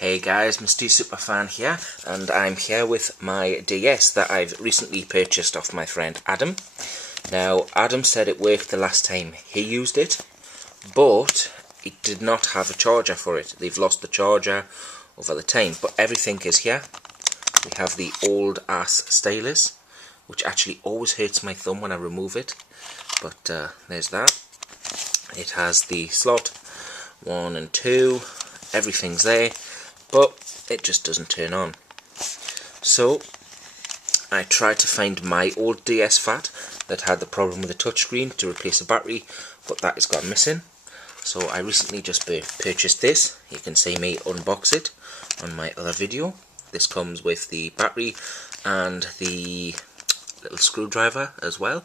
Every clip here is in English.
Hey guys, Mr. Superfan here, and I'm here with my DS that I've recently purchased off my friend Adam. Now, Adam said it worked the last time he used it, but it did not have a charger for it. They've lost the charger over the time, but everything is here. We have the old ass stylus, which actually always hurts my thumb when I remove it, but there's that. It has the slot 1 and 2, everything's there, but it just doesn't turn on. So I tried to find my old DS phat that had the problem with the touchscreen to replace the battery, but that has gone missing. So I recently just purchased this. You can see me unbox it on my other video. This comes with the battery and the little screwdriver as well.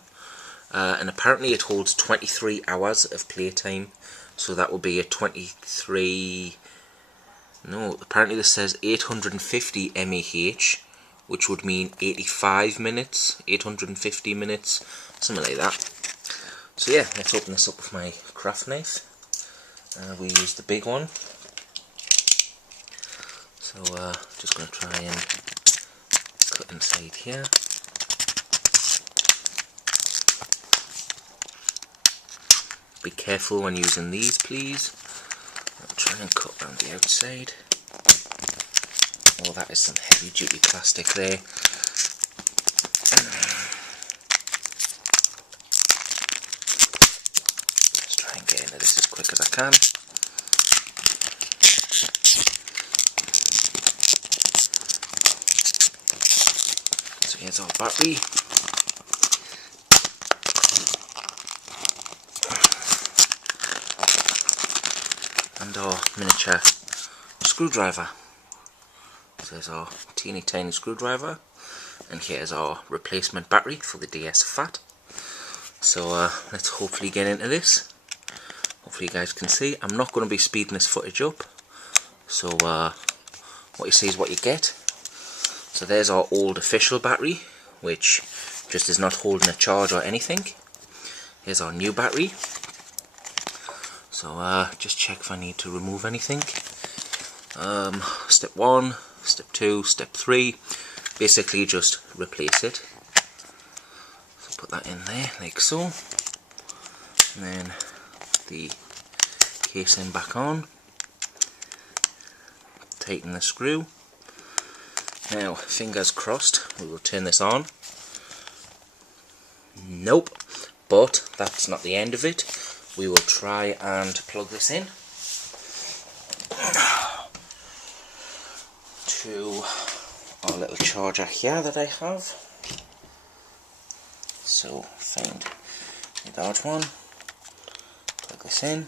And apparently it holds 23 hours of playtime, so that will be a 23... No, apparently this says 850 mAh, which would mean 85 minutes, 850 minutes, something like that. So yeah, let's open this up with my craft knife. We use the big one. So just going to try and cut inside here. Be careful when using these, please. I'll try and cut around the outside. Oh, that is some heavy duty plastic there. Let's try and get into this as quick as I can. So here's our battery. And our miniature screwdriver. So there's our teeny tiny screwdriver, and here's our replacement battery for the DS phat. So let's hopefully get into this. Hopefully you guys can see. I'm not going to be speeding this footage up, so what you see is what you get. So there's our old official battery, which just is not holding a charge or anything. Here's our new battery. So just check if I need to remove anything. Step 1, step 2, step 3. Basically just replace it. So put that in there like so. And then the casing back on. Tighten the screw. Now, fingers crossed, we will turn this on. Nope, but that's not the end of it. We will try and plug this in to our little charger here that I have. So find the large one, plug this in,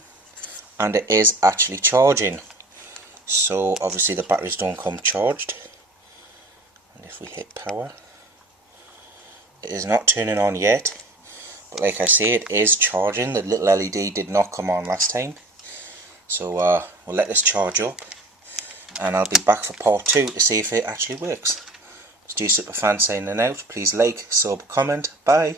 and it is actually charging. So obviously the batteries don't come charged, and if we hit power, it is not turning on yet. But like I say, it is charging. The little LED did not come on last time. So we'll let this charge up, and I'll be back for part 2 to see if it actually works. Stu Superfan signing out. Please like, sub, comment. Bye.